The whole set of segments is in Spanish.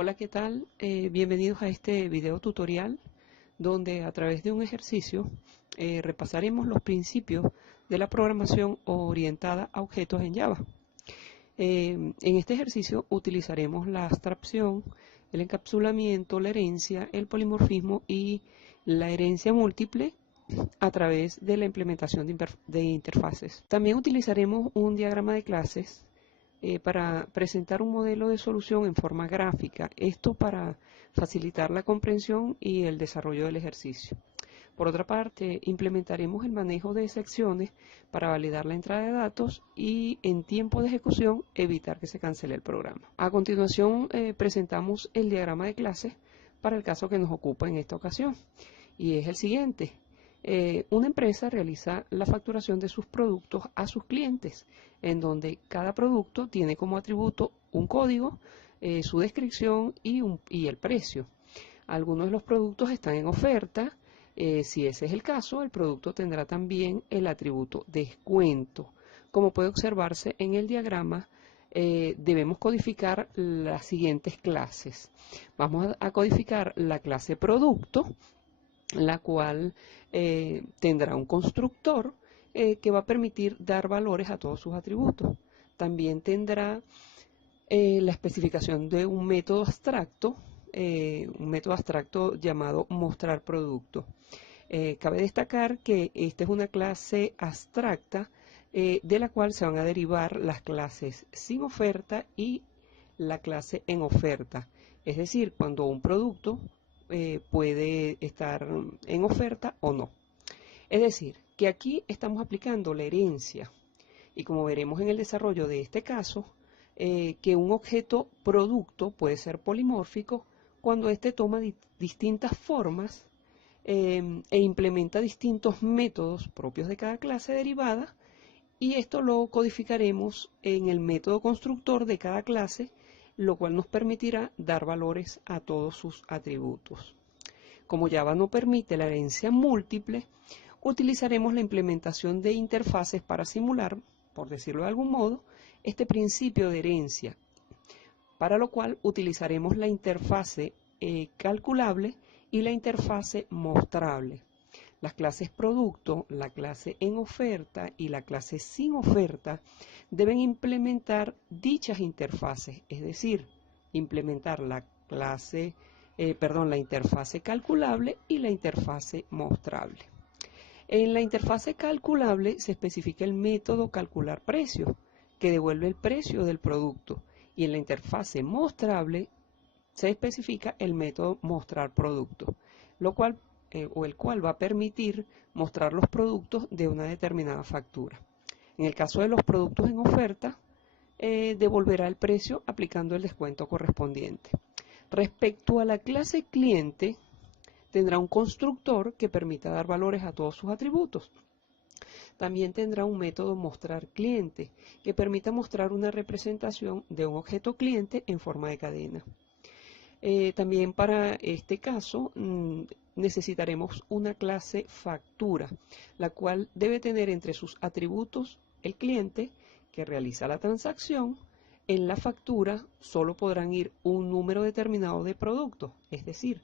Hola, ¿qué tal? Bienvenidos a este video tutorial donde a través de un ejercicio repasaremos los principios de la programación orientada a objetos en Java. En este ejercicio utilizaremos la abstracción, el encapsulamiento, la herencia, el polimorfismo y la herencia múltiple a través de la implementación de interfaces. También utilizaremos un diagrama de clases para presentar un modelo de solución en forma gráfica, esto para facilitar la comprensión y el desarrollo del ejercicio. Por otra parte, implementaremos el manejo de secciones para validar la entrada de datos y en tiempo de ejecución evitar que se cancele el programa. A continuación presentamos el diagrama de clases para el caso que nos ocupa en esta ocasión y es el siguiente. Una empresa realiza la facturación de sus productos a sus clientes, en donde cada producto tiene como atributo un código, su descripción y el precio. Algunos de los productos están en oferta. Si ese es el caso, el producto tendrá también el atributo descuento. Como puede observarse en el diagrama, debemos codificar las siguientes clases. Vamos a codificar la clase producto, la cual tendrá un constructor que va a permitir dar valores a todos sus atributos. También tendrá la especificación de un método abstracto llamado mostrar producto. Cabe destacar que esta es una clase abstracta de la cual se van a derivar las clases sin oferta y la clase en oferta. Es decir, cuando un producto puede estar en oferta o no. Es decir, que aquí estamos aplicando la herencia y como veremos en el desarrollo de este caso, que un objeto producto puede ser polimórfico cuando éste toma distintas formas e implementa distintos métodos propios de cada clase derivada y esto lo codificaremos en el método constructor de cada clase, lo cual nos permitirá dar valores a todos sus atributos. Como Java no permite la herencia múltiple, utilizaremos la implementación de interfaces para simular, por decirlo de algún modo, este principio de herencia, para lo cual utilizaremos la interfase calculable y la interfase mostrable. Las clases producto, la clase en oferta y la clase sin oferta deben implementar dichas interfaces, es decir, implementar la interfase calculable y la interfase mostrable. En la interfase calculable se especifica el método calcular precio, que devuelve el precio del producto, y en la interfase mostrable se especifica el método mostrar producto, el cual va a permitir mostrar los productos de una determinada factura. En el caso de los productos en oferta, devolverá el precio aplicando el descuento correspondiente. Respecto a la clase cliente, tendrá un constructor que permita dar valores a todos sus atributos. También tendrá un método mostrar cliente que permita mostrar una representación de un objeto cliente en forma de cadena. También para este caso necesitaremos una clase factura, la cual debe tener entre sus atributos el cliente que realiza la transacción. En la factura solo podrán ir un número determinado de productos, es decir,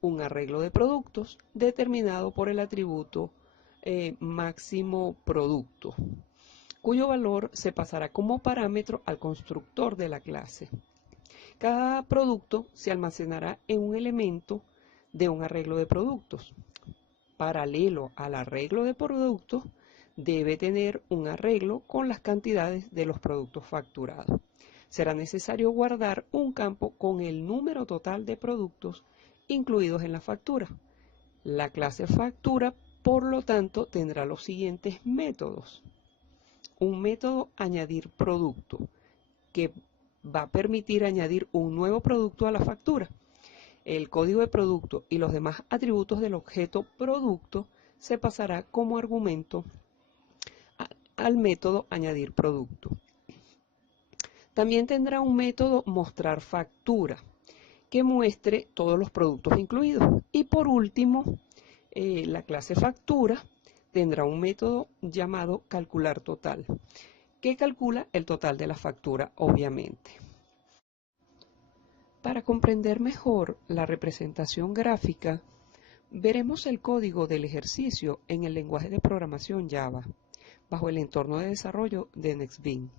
un arreglo de productos determinado por el atributo máximo producto, cuyo valor se pasará como parámetro al constructor de la clase. Cada producto se almacenará en un elemento de un arreglo de productos. Paralelo al arreglo de productos, debe tener un arreglo con las cantidades de los productos facturados. Será necesario guardar un campo con el número total de productos incluidos en la factura. La clase factura, por lo tanto, tendrá los siguientes métodos. Un método añadir producto, que va a permitir añadir un nuevo producto a la factura. El código de producto y los demás atributos del objeto producto se pasará como argumento al método añadir producto. También tendrá un método mostrar factura, que muestre todos los productos incluidos. Y por último, la clase factura tendrá un método llamado calcular total, que calcula el total de la factura, obviamente. Para comprender mejor la representación gráfica, veremos el código del ejercicio en el lenguaje de programación Java, bajo el entorno de desarrollo de NextBeam.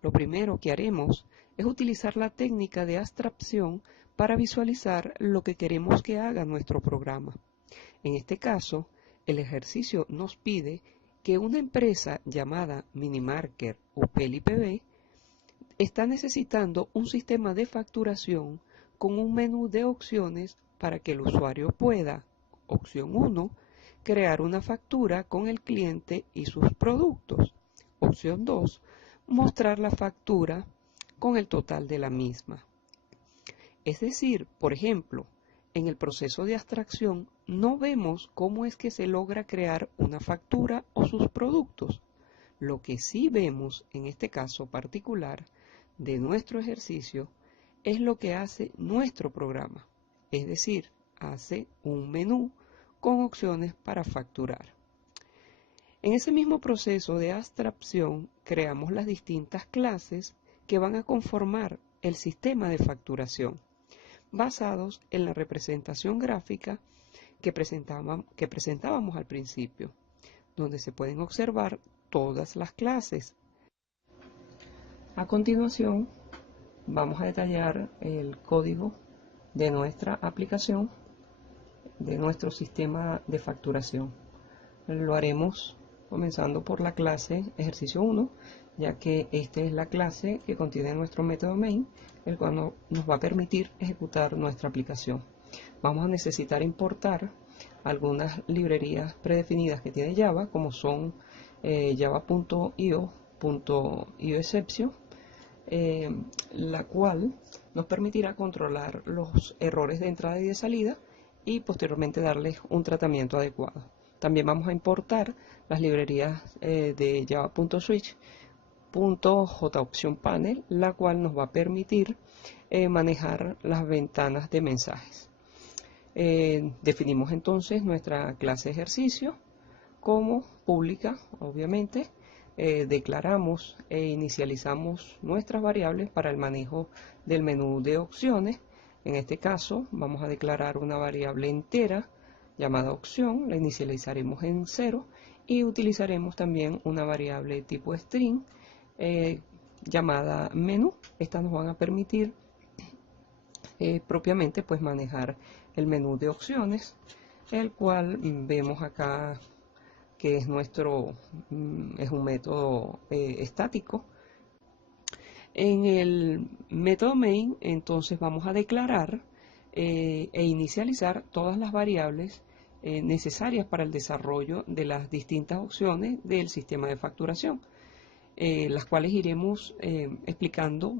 Lo primero que haremos es utilizar la técnica de abstracción para visualizar lo que queremos que haga nuestro programa. En este caso, el ejercicio nos pide que una empresa llamada Minimarker o PLIPB está necesitando un sistema de facturación con un menú de opciones para que el usuario pueda, opción 1, crear una factura con el cliente y sus productos. Opción 2, mostrar la factura con el total de la misma. Es decir, por ejemplo, en el proceso de abstracción no vemos cómo es que se logra crear una factura o sus productos. Lo que sí vemos en este caso particular de nuestro ejercicio es lo que hace nuestro programa, es decir, hace un menú con opciones para facturar. En ese mismo proceso de abstracción creamos las distintas clases que van a conformar el sistema de facturación, basados en la representación gráfica que presentábamos al principio, donde se pueden observar todas las clases. A continuación, vamos a detallar el código de nuestra aplicación, de nuestro sistema de facturación. Lo haremos comenzando por la clase ejercicio 1, ya que esta es la clase que contiene nuestro método main, el cual nos va a permitir ejecutar nuestra aplicación. Vamos a necesitar importar algunas librerías predefinidas que tiene Java, como son java.io.ioexception, la cual nos permitirá controlar los errores de entrada y de salida y posteriormente darles un tratamiento adecuado. También vamos a importar las librerías de java.switch.jOptionPanel, la cual nos va a permitir manejar las ventanas de mensajes. Definimos entonces nuestra clase ejercicio como pública, obviamente. Declaramos e inicializamos nuestras variables para el manejo del menú de opciones. En este caso vamos a declarar una variable entera llamada opción, la inicializaremos en 0 y utilizaremos también una variable tipo string llamada menú. Estas nos van a permitir propiamente pues manejar el menú de opciones, el cual vemos acá que es es un método estático. En el método main entonces vamos a declarar e inicializar todas las variables necesarias para el desarrollo de las distintas opciones del sistema de facturación, las cuales iremos explicando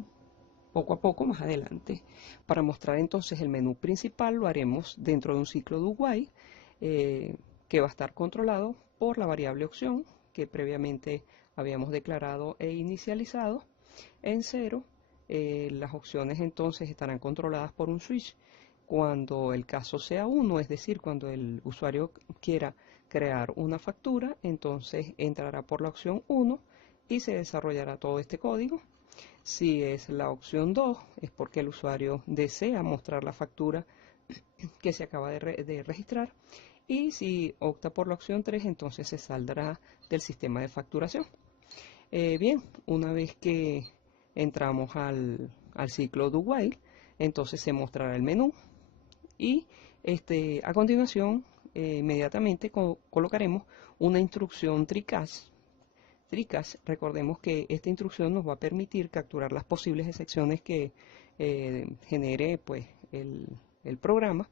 poco a poco más adelante. Para mostrar entonces el menú principal lo haremos dentro de un ciclo do while que va a estar controlado por la variable opción que previamente habíamos declarado e inicializado en 0. Las opciones entonces estarán controladas por un switch cuando el caso sea 1, es decir, cuando el usuario quiera crear una factura, entonces entrará por la opción 1 y se desarrollará todo este código. Si es la opción 2, es porque el usuario desea mostrar la factura que se acaba de registrar. Y si opta por la opción 3, entonces se saldrá del sistema de facturación. Bien, una vez que entramos al ciclo do while, entonces se mostrará el menú y a continuación inmediatamente colocaremos una instrucción TreeCache. Recordemos que esta instrucción nos va a permitir capturar las posibles excepciones que genere pues, el programa.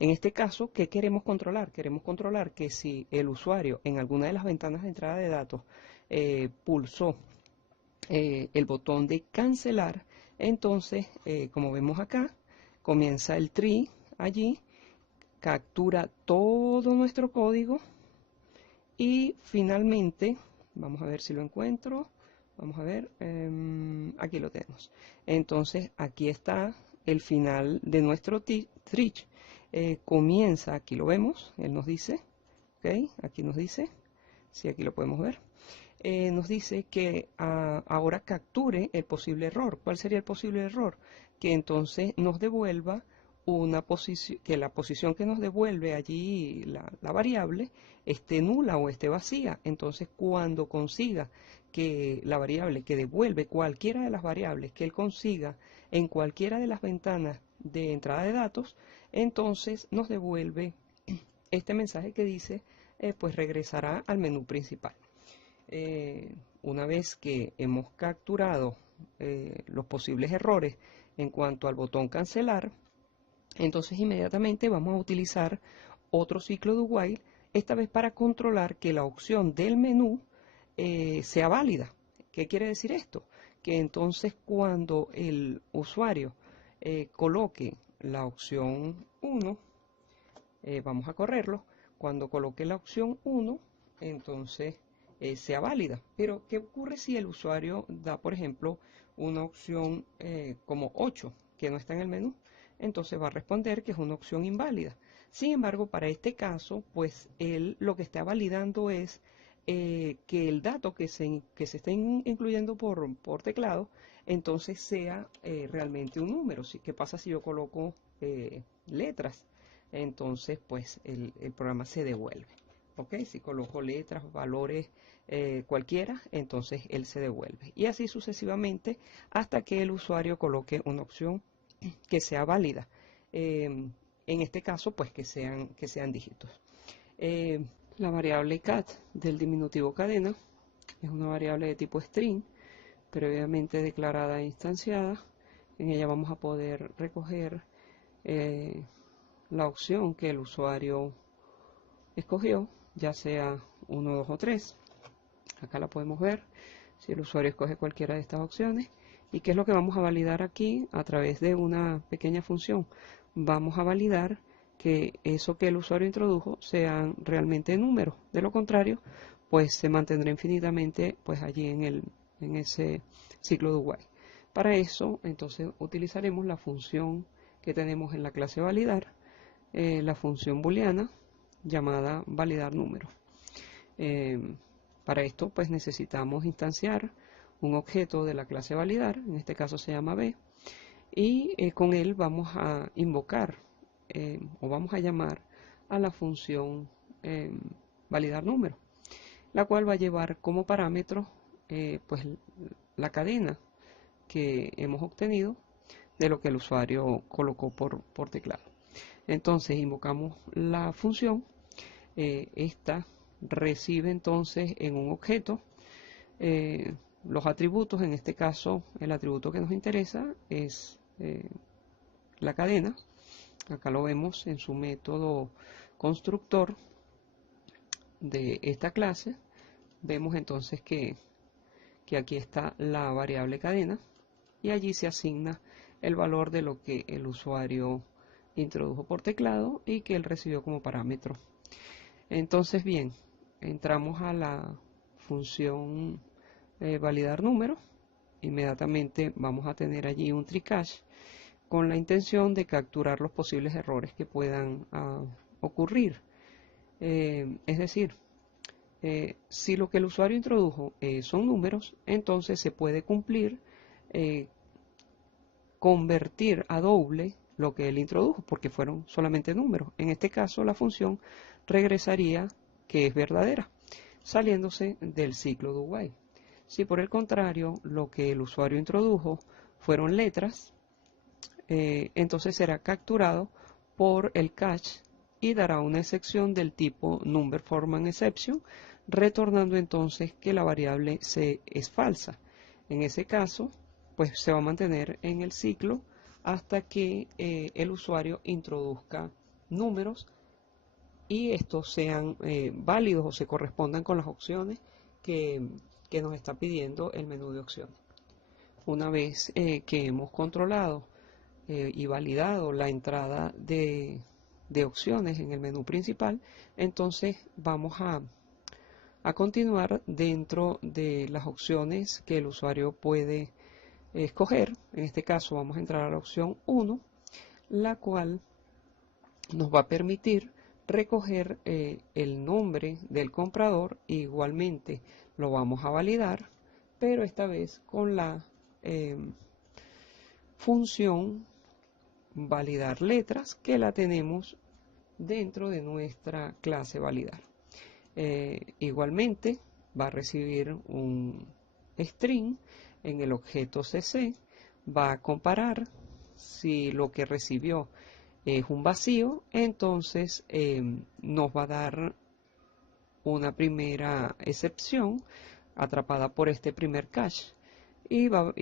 En este caso, ¿qué queremos controlar? Queremos controlar que si el usuario en alguna de las ventanas de entrada de datos pulsó el botón de cancelar, entonces, como vemos acá, comienza el tree allí, captura todo nuestro código y finalmente, vamos a ver si lo encuentro, vamos a ver, aquí lo tenemos. Entonces, aquí está el final de nuestro tree. Comienza, aquí lo vemos, él nos dice, ¿ok? Aquí nos dice, sí, aquí lo podemos ver. Nos dice que ahora capture el posible error. ¿Cuál sería el posible error? que entonces nos devuelva una posición, que la posición que nos devuelve allí la variable esté nula o esté vacía. Entonces, cuando consiga que la variable que devuelve cualquiera de las variables que él consiga en cualquiera de las ventanas de entrada de datos, entonces nos devuelve este mensaje que dice, pues regresará al menú principal. Una vez que hemos capturado los posibles errores en cuanto al botón cancelar, entonces inmediatamente vamos a utilizar otro ciclo do while, esta vez para controlar que la opción del menú sea válida. ¿Qué quiere decir esto? Que entonces cuando el usuario coloque la opción 1, vamos a correrlo, cuando coloque la opción 1, entonces sea válida. Pero, ¿qué ocurre si el usuario da, por ejemplo, una opción como 8, que no está en el menú? Entonces va a responder que es una opción inválida. Sin embargo, para este caso, pues él lo que está validando es que el dato que se está incluyendo por teclado, entonces sea realmente un número. ¿Sí? ¿Qué pasa si yo coloco letras? Entonces, pues el programa se devuelve. ¿Ok? Si coloco letras, valores, cualquiera, entonces él se devuelve. Y así sucesivamente hasta que el usuario coloque una opción que sea válida. En este caso, pues que sean dígitos. La variable cat del diminutivo cadena es una variable de tipo string, previamente declarada e instanciada. En ella vamos a poder recoger la opción que el usuario escogió, ya sea 1, 2 o 3. Acá la podemos ver, si el usuario escoge cualquiera de estas opciones. ¿Y qué es lo que vamos a validar aquí? A través de una pequeña función. Vamos a validar que eso que el usuario introdujo sean realmente números. De lo contrario, pues se mantendrá infinitamente pues allí en ese ciclo do while. Para eso, entonces, utilizaremos la función que tenemos en la clase validar, la función booleana llamada validar número. Para esto, pues necesitamos instanciar un objeto de la clase validar, en este caso se llama B, y con él vamos a invocar o vamos a llamar a la función validar número, la cual va a llevar como parámetro pues la cadena que hemos obtenido de lo que el usuario colocó por teclado. Entonces invocamos la función, esta recibe entonces en un objeto los atributos. En este caso el atributo que nos interesa es la cadena. Acá lo vemos en su método constructor de esta clase. Vemos entonces que aquí está la variable cadena y allí se asigna el valor de lo que el usuario introdujo por teclado y que él recibió como parámetro. Entonces, bien, entramos a la función validar número. Inmediatamente vamos a tener allí un try-catch con la intención de capturar los posibles errores que puedan ocurrir. Es decir, si lo que el usuario introdujo son números, entonces se puede cumplir convertir a doble lo que él introdujo, porque fueron solamente números. En este caso, la función regresaría que es verdadera, saliéndose del ciclo do while. Si por el contrario lo que el usuario introdujo fueron letras, entonces será capturado por el catch y dará una excepción del tipo number format exception, retornando entonces que la variable C es falsa. En ese caso, pues se va a mantener en el ciclo hasta que el usuario introduzca números y estos sean válidos o se correspondan con las opciones que nos está pidiendo el menú de opciones. Una vez que hemos controlado y validado la entrada de opciones en el menú principal, entonces vamos a continuar dentro de las opciones que el usuario puede escoger. En este caso vamos a entrar a la opción 1, la cual nos va a permitir recoger el nombre del comprador. Igualmente lo vamos a validar, pero esta vez con la función validar letras, que la tenemos dentro de nuestra clase validar. Igualmente va a recibir un string en el objeto cc, va a comparar si lo que recibió es un vacío, entonces nos va a dar una primera excepción atrapada por este primer cache y va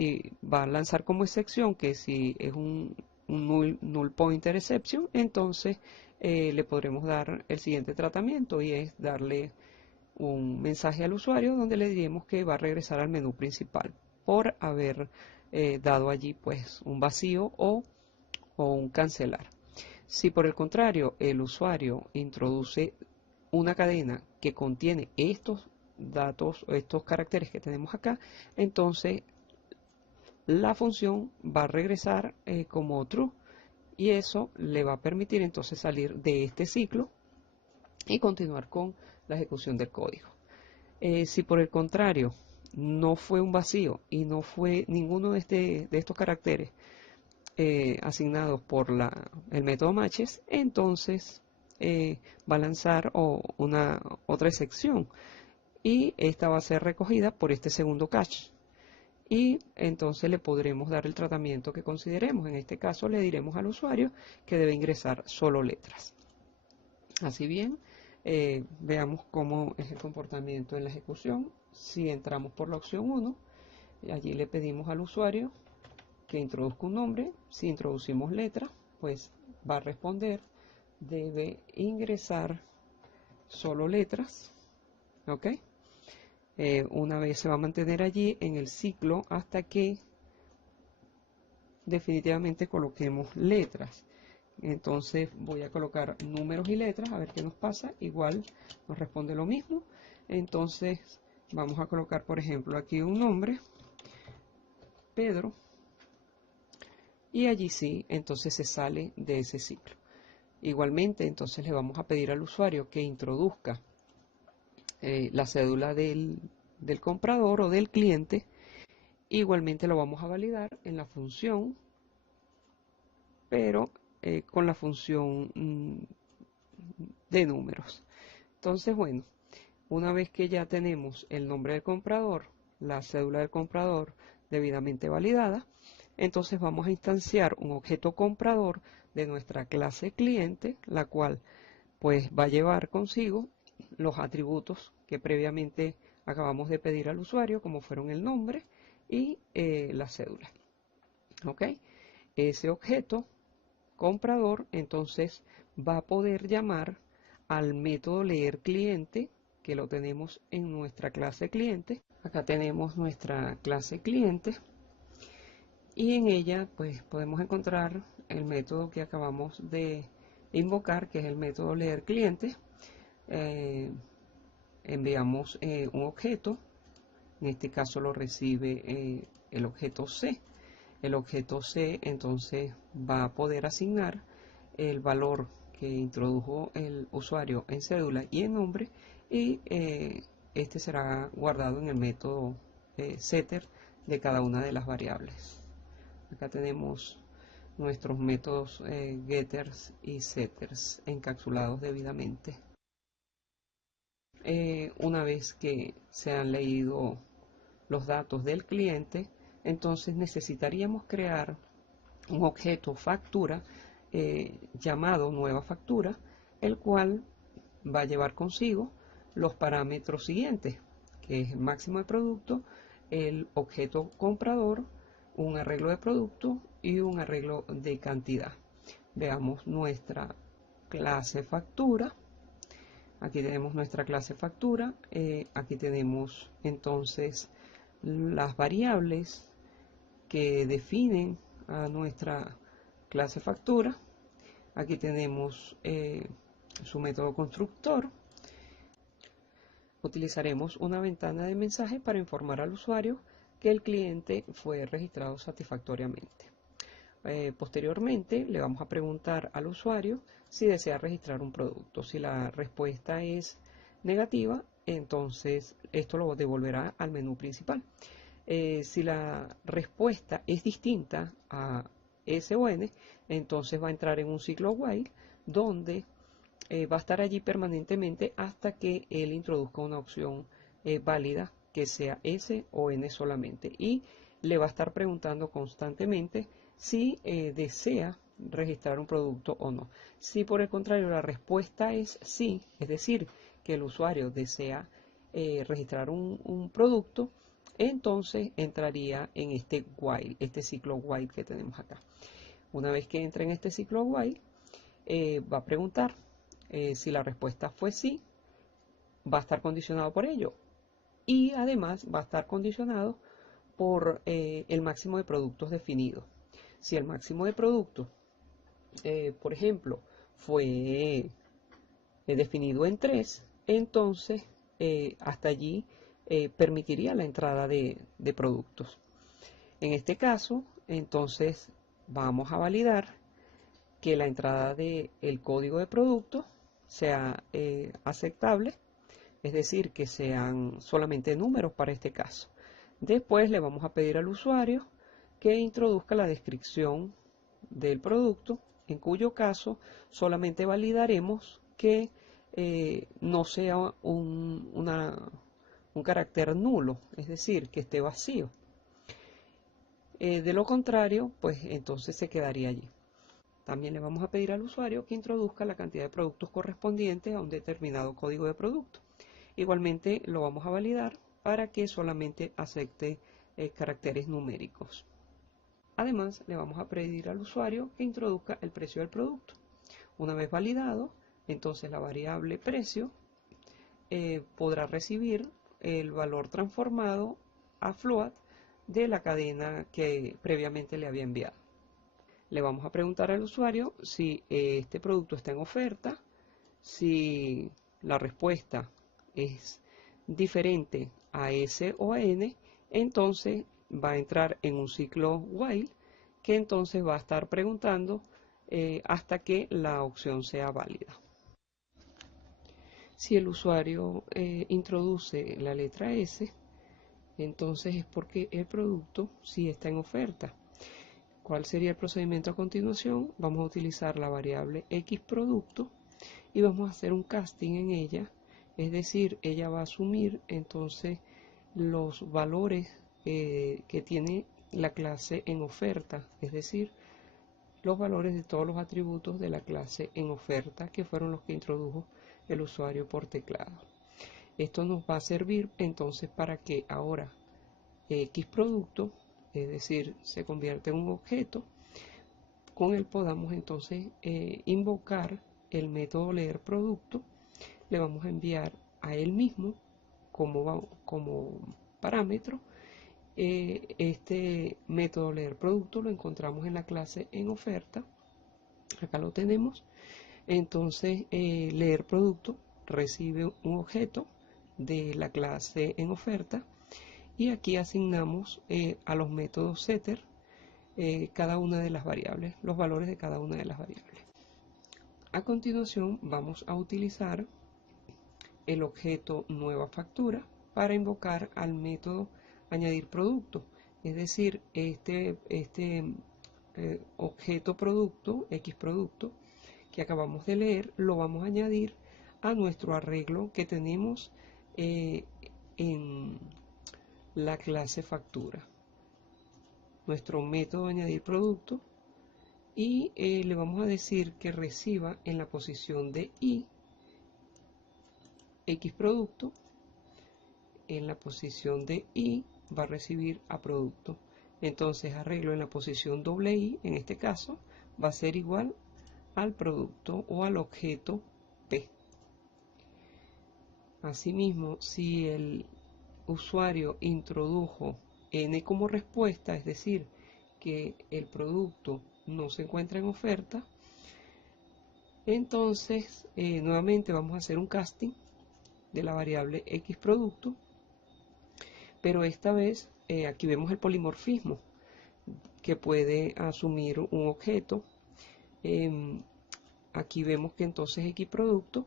a lanzar como excepción que si es un null pointer exception, entonces le podremos dar el siguiente tratamiento y es darle un mensaje al usuario donde le diremos que va a regresar al menú principal por haber dado allí pues un vacío o un cancelar. Si por el contrario el usuario introduce una cadena que contiene estos datos, estos caracteres que tenemos acá, entonces la función va a regresar como true y eso le va a permitir entonces salir de este ciclo y continuar con la ejecución del código. Si por el contrario no fue un vacío y no fue ninguno de estos caracteres asignados por el método matches, entonces va a lanzar otra excepción y esta va a ser recogida por este segundo cache y entonces le podremos dar el tratamiento que consideremos. En este caso le diremos al usuario que debe ingresar solo letras. Así bien, veamos cómo es el comportamiento en la ejecución. Si entramos por la opción 1, allí le pedimos al usuario que introduzca un nombre. Si introducimos letra, pues va a responder, debe ingresar solo letras, ¿ok? Una vez se va a mantener allí en el ciclo hasta que definitivamente coloquemos letras. Entonces voy a colocar números y letras a ver qué nos pasa. Igual nos responde lo mismo. Entonces vamos a colocar, por ejemplo, aquí un nombre, Pedro, y allí sí, entonces se sale de ese ciclo. Igualmente, entonces le vamos a pedir al usuario que introduzca la cédula del comprador o del cliente. Igualmente lo vamos a validar en la función, pero con la función de números. Entonces, bueno, una vez que ya tenemos el nombre del comprador, la cédula del comprador debidamente validada, entonces vamos a instanciar un objeto comprador de nuestra clase cliente, la cual pues va a llevar consigo los atributos que previamente acabamos de pedir al usuario, como fueron el nombre y la cédula. ¿Ok? Ese objeto comprador entonces va a poder llamar al método leer cliente, que lo tenemos en nuestra clase cliente. Acá tenemos nuestra clase cliente y en ella pues podemos encontrar el método que acabamos de invocar, que es el método leer cliente. Enviamos un objeto, en este caso lo recibe el objeto C. El objeto C entonces va a poder asignar el valor que introdujo el usuario en cédula y en nombre, y este será guardado en el método setter de cada una de las variables. Acá tenemos nuestros métodos getters y setters encapsulados debidamente. Una vez que se han leído los datos del cliente, entonces necesitaríamos crear un objeto factura llamado nueva factura, el cual va a llevar consigo los parámetros siguientes, que es el máximo de producto, el objeto comprador, un arreglo de producto y un arreglo de cantidad. Veamos nuestra clase factura. Aquí tenemos nuestra clase factura. Aquí tenemos entonces las variables que definen a nuestra clase factura. Aquí tenemos su método constructor. Utilizaremos una ventana de mensaje para informar al usuario que el cliente fue registrado satisfactoriamente. Posteriormente le vamos a preguntar al usuario si desea registrar un producto. Si la respuesta es negativa, entonces esto lo devolverá al menú principal. Si la respuesta es distinta a S o N, entonces va a entrar en un ciclo while donde va a estar allí permanentemente hasta que él introduzca una opción válida que sea S o N solamente, y le va a estar preguntando constantemente si desea registrar un producto o no. Si por el contrario la respuesta es sí, es decir, que el usuario desea registrar un producto, entonces entraría en este while, este ciclo while que tenemos acá. Una vez que entre en este ciclo while, va a preguntar si la respuesta fue sí, va a estar condicionado por ello, y además va a estar condicionado por el máximo de productos definido. Si el máximo de productos, por ejemplo, fue definido en 3, entonces hasta allí permitiría la entrada de productos. En este caso, entonces vamos a validar que la entrada del código de producto sea aceptable, es decir, que sean solamente números para este caso. Después le vamos a pedir al usuario que introduzca la descripción del producto, en cuyo caso solamente validaremos que no sea un carácter nulo, es decir, que esté vacío. De lo contrario, pues entonces se quedaría allí. También le vamos a pedir al usuario que introduzca la cantidad de productos correspondientes a un determinado código de producto. Igualmente lo vamos a validar para que solamente acepte caracteres numéricos. Además, le vamos a pedir al usuario que introduzca el precio del producto. Una vez validado, entonces la variable precio podrá recibir el valor transformado a float de la cadena que previamente le había enviado. Le vamos a preguntar al usuario si este producto está en oferta. Si la respuesta es diferente a S o a N, entonces va a entrar en un ciclo while que entonces va a estar preguntando hasta que la opción sea válida. Si el usuario introduce la letra S, entonces es porque el producto sí está en oferta. ¿Cuál sería el procedimiento a continuación? Vamos a utilizar la variable xProducto y vamos a hacer un casting en ella, es decir, ella va a asumir entonces los valores que tiene la clase en oferta, es decir, los valores de todos los atributos de la clase en oferta, que fueron los que introdujo el usuario por teclado. Esto nos va a servir entonces para que ahora xProducto, es decir, se convierte en un objeto, con él podamos entonces invocar el método leer producto. Le vamos a enviar a él mismo como parámetro. Este método leer producto lo encontramos en la clase en oferta. Acá lo tenemos. Entonces, leer producto recibe un objeto de la clase en oferta, y aquí asignamos a los métodos setter cada una de las variables, los valores de cada una de las variables. A continuación vamos a utilizar el objeto nueva factura para invocar al método añadir producto, es decir, este objeto producto, xProducto, que acabamos de leer, lo vamos a añadir a nuestro arreglo que tenemos en la clase factura, nuestro método añadir producto, y le vamos a decir que reciba en la posición de i xProducto, en la posición de i va a recibir a producto. Entonces arreglo en la posición doble i, en este caso, va a ser igual al producto o al objeto P. Asimismo, si el usuario introdujo n como respuesta, es decir, que el producto no se encuentra en oferta, entonces nuevamente vamos a hacer un casting de la variable xProducto, pero esta vez aquí vemos el polimorfismo que puede asumir un objeto. Aquí vemos que entonces xProducto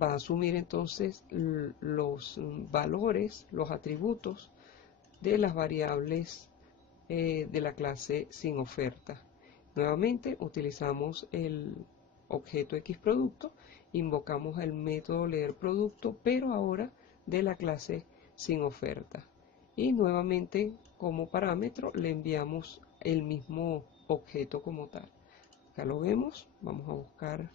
va a asumir entonces los valores, los atributos de las variables de la clase sin oferta. Nuevamente utilizamos el objeto XProducto, invocamos el método leer producto, pero ahora de la clase sin oferta. Y nuevamente como parámetro le enviamos el mismo objeto como tal. Acá lo vemos, vamos a buscar,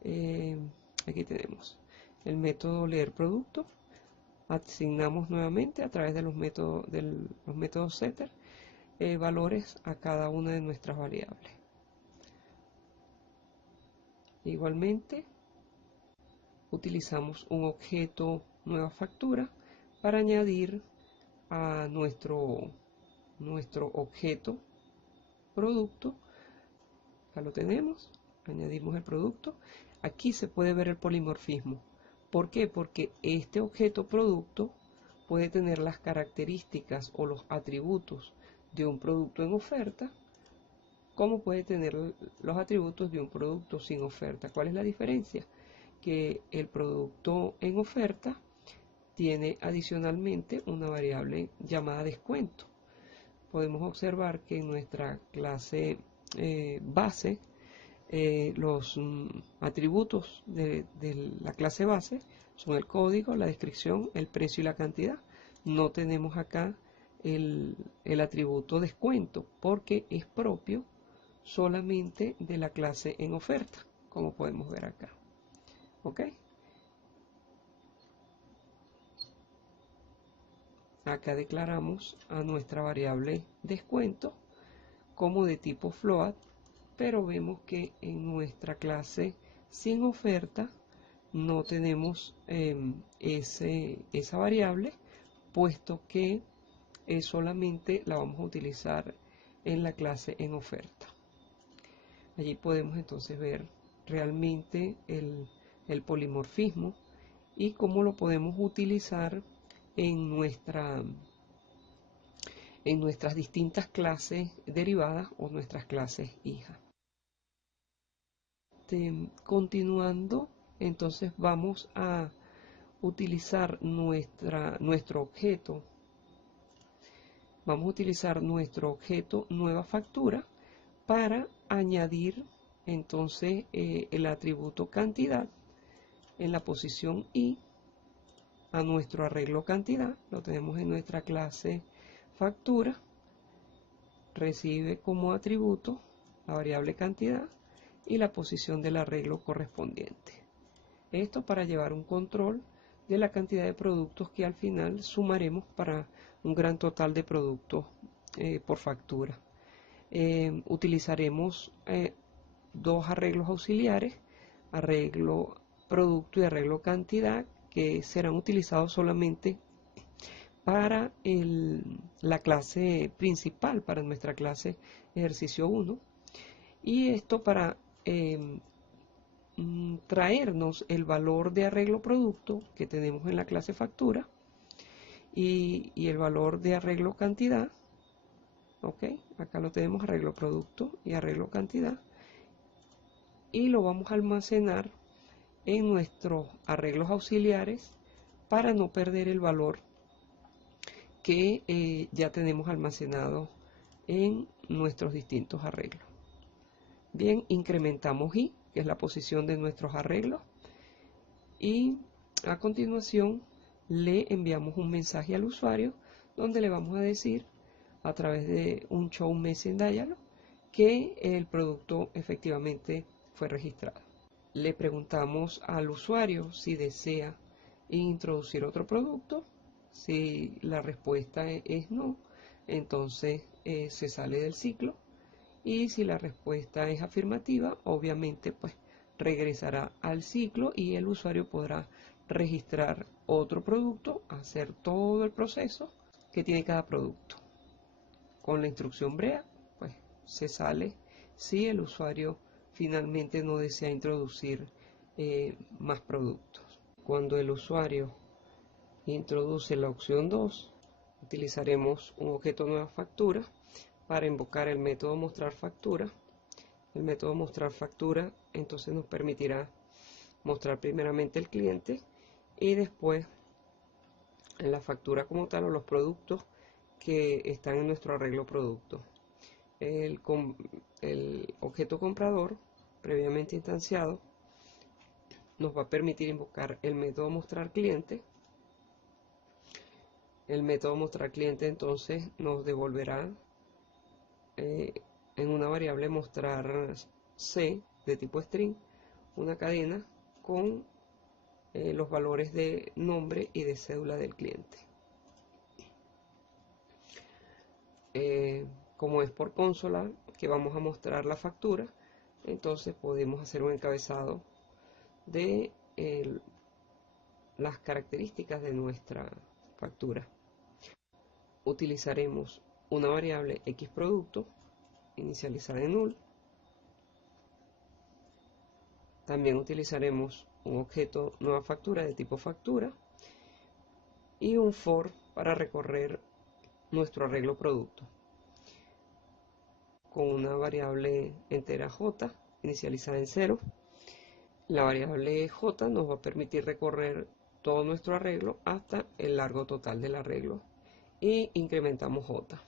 aquí tenemos el método leer producto. Asignamos nuevamente a través de los métodos setter valores a cada una de nuestras variables. Igualmente utilizamos un objeto nueva factura para añadir a nuestro objeto producto. Acá lo tenemos, añadimos el producto. Aquí se puede ver el polimorfismo. ¿Por qué? Porque este objeto producto puede tener las características o los atributos de un producto en oferta, como puede tener los atributos de un producto sin oferta. ¿Cuál es la diferencia? Que el producto en oferta tiene adicionalmente una variable llamada descuento. Podemos observar que en nuestra clase base, los atributos de la clase base son el código, la descripción, el precio y la cantidad. No tenemos acá el atributo descuento porque es propio solamente de la clase en oferta, como podemos ver acá. ¿Ok? Acá declaramos a nuestra variable descuento como de tipo float, pero vemos que en nuestra clase sin oferta no tenemos esa variable, puesto que solamente la vamos a utilizar en la clase en oferta. Allí podemos entonces ver realmente el polimorfismo y cómo lo podemos utilizar en nuestras distintas clases derivadas o nuestras clases hijas. Continuando, entonces vamos a utilizar nuestro objeto. Vamos a utilizar nuestro objeto nueva factura para añadir entonces el atributo cantidad en la posición I a nuestro arreglo cantidad. Lo tenemos en nuestra clase factura, recibe como atributo la variable cantidad y la posición del arreglo correspondiente. Esto para llevar un control de la cantidad de productos que al final sumaremos para un gran total de productos por factura. Utilizaremos dos arreglos auxiliares, arreglo producto y arreglo cantidad, que serán utilizados solamente para la clase principal, para nuestra clase ejercicio 1, y esto para traernos el valor de arreglo producto que tenemos en la clase factura y el valor de arreglo cantidad. Ok, acá lo tenemos, arreglo producto y arreglo cantidad, y lo vamos a almacenar en nuestros arreglos auxiliares para no perder el valor que ya tenemos almacenado en nuestros distintos arreglos. Bien, incrementamos I, que es la posición de nuestros arreglos, y a continuación le enviamos un mensaje al usuario donde le vamos a decir a través de un show message dialog que el producto efectivamente fue registrado. Le preguntamos al usuario si desea introducir otro producto. Si la respuesta es no, entonces se sale del ciclo, y si la respuesta es afirmativa, obviamente pues regresará al ciclo y el usuario podrá registrar otro producto, hacer todo el proceso que tiene cada producto. Con la instrucción BREA pues se sale si el usuario finalmente no desea introducir más productos. Cuando el usuario introduce la opción 2, utilizaremos un objeto nueva factura para invocar el método mostrar factura. El método mostrar factura entonces nos permitirá mostrar primeramente el cliente y después en la factura como tal, o los productos que están en nuestro arreglo producto. El objeto comprador previamente instanciado nos va a permitir invocar el método mostrar cliente. El método mostrar cliente entonces nos devolverá en una variable mostrar C de tipo string una cadena con los valores de nombre y de cédula del cliente. Como es por consola que vamos a mostrar la factura, entonces podemos hacer un encabezado de las características de nuestra factura. Utilizaremos una variable xProducto inicializada en null. También utilizaremos un objeto nueva factura de tipo factura y un for para recorrer nuestro arreglo producto con una variable entera j inicializada en 0. La variable j nos va a permitir recorrer todo nuestro arreglo hasta el largo total del arreglo y incrementamos j.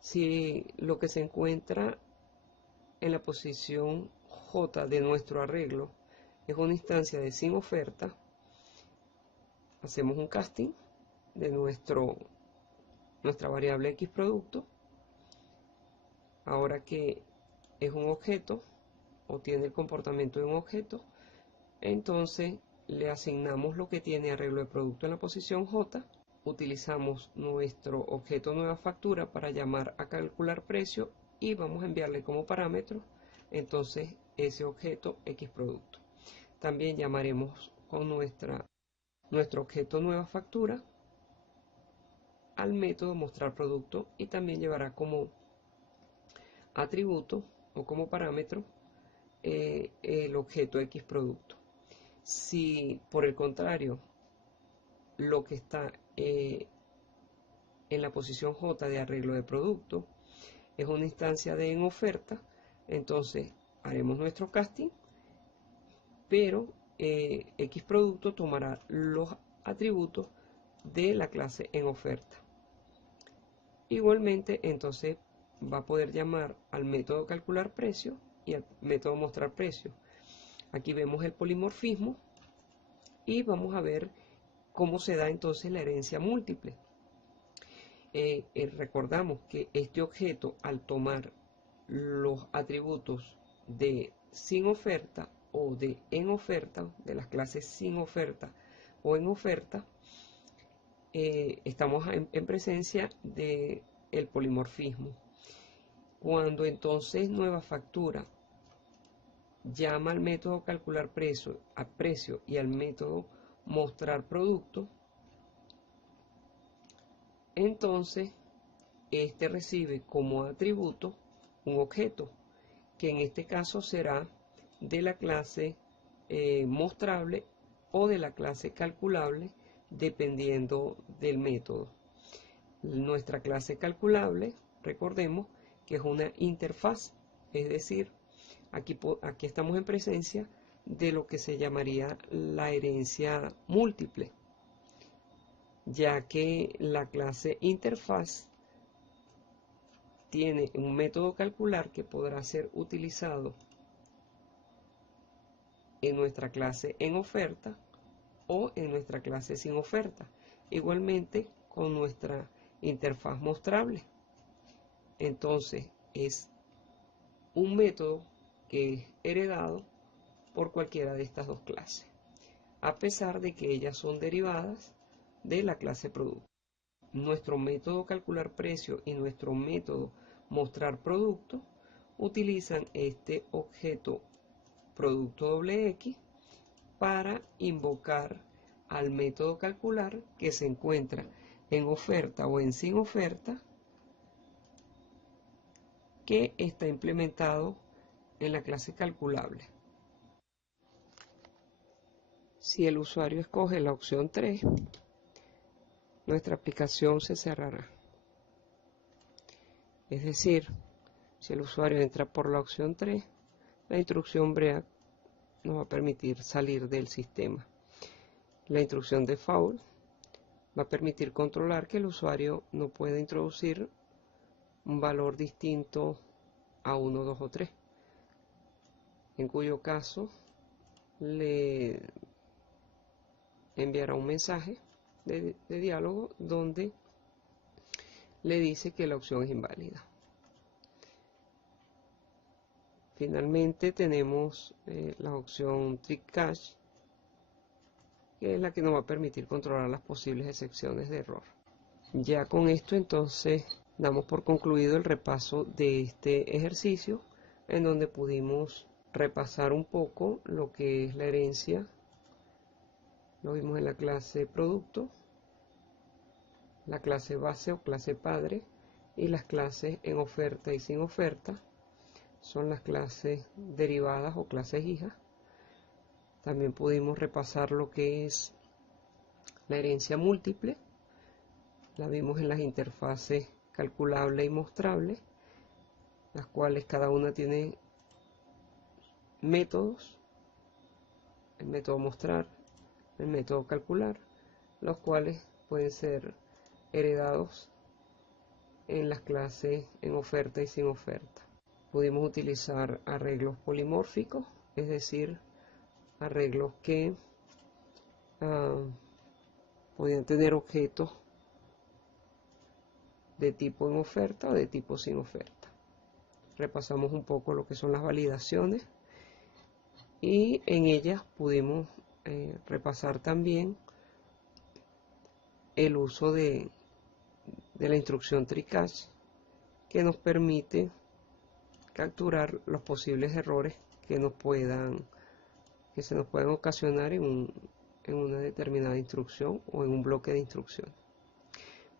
Si lo que se encuentra en la posición j de nuestro arreglo es una instancia de sin oferta, hacemos un casting de nuestra variable xProducto. Ahora que es un objeto o tiene el comportamiento de un objeto, entonces le asignamos lo que tiene arreglo de producto en la posición j. Utilizamos nuestro objeto nueva factura para llamar a calcular precio y vamos a enviarle como parámetro entonces ese objeto xProducto. También llamaremos con nuestro objeto nueva factura al método mostrar producto y también llevará como atributo o como parámetro el objeto xProducto. Si por el contrario lo que está en la posición j de arreglo de producto es una instancia de en oferta, entonces haremos nuestro casting, pero xProducto tomará los atributos de la clase en oferta. Igualmente entonces va a poder llamar al método calcular precio y al método mostrar precio. Aquí vemos el polimorfismo y vamos a ver cómo se da entonces la herencia múltiple. Recordamos que este objeto, al tomar los atributos de sin oferta o de en oferta, de las clases sin oferta o en oferta, estamos en presencia del polimorfismo. Cuando entonces nueva factura llama al método calcular precio y al método mostrar producto, entonces este recibe como atributo un objeto que en este caso será de la clase mostrable o de la clase calculable dependiendo del método. Nuestra clase calculable, recordemos que es una interfaz, es decir, aquí estamos en presencia de lo que se llamaría la herencia múltiple, ya que la clase interfaz tiene un método calcular que podrá ser utilizado en nuestra clase en oferta o en nuestra clase sin oferta, igualmente con nuestra interfaz mostrable. Entonces es un método que es heredado por cualquiera de estas dos clases, a pesar de que ellas son derivadas de la clase producto. Nuestro método calcular precio y nuestro método mostrar producto utilizan este objeto producto x para invocar al método calcular que se encuentra en oferta o en sin oferta, que está implementado en la clase calculable. Si el usuario escoge la opción 3, nuestra aplicación se cerrará. Es decir, si el usuario entra por la opción 3, la instrucción break nos va a permitir salir del sistema. La instrucción default va a permitir controlar que el usuario no pueda introducir un valor distinto a 1, 2 o 3, en cuyo caso le enviará un mensaje de diálogo donde le dice que la opción es inválida. Finalmente tenemos la opción Trick Catch, que es la que nos va a permitir controlar las posibles excepciones de error. Ya con esto entonces damos por concluido el repaso de este ejercicio, en donde pudimos repasar un poco lo que es la herencia. Lo vimos en la clase producto, la clase base o clase padre, y las clases en oferta y sin oferta son las clases derivadas o clases hijas. También pudimos repasar lo que es la herencia múltiple. La vimos en las interfaces calculable y mostrable, las cuales cada una tiene métodos: el método mostrar, el método calcular, los cuales pueden ser heredados en las clases en oferta y sin oferta. Pudimos utilizar arreglos polimórficos, es decir, arreglos que podían tener objetos de tipo en oferta o de tipo sin oferta. Repasamos un poco lo que son las validaciones y en ellas pudimos repasar también el uso de la instrucción Trick Catch, que nos permite capturar los posibles errores que se nos puedan ocasionar en una determinada instrucción o en un bloque de instrucciones.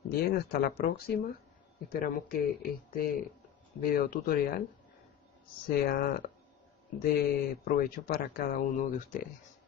Bien, hasta la próxima. Esperamos que este video tutorial sea de provecho para cada uno de ustedes.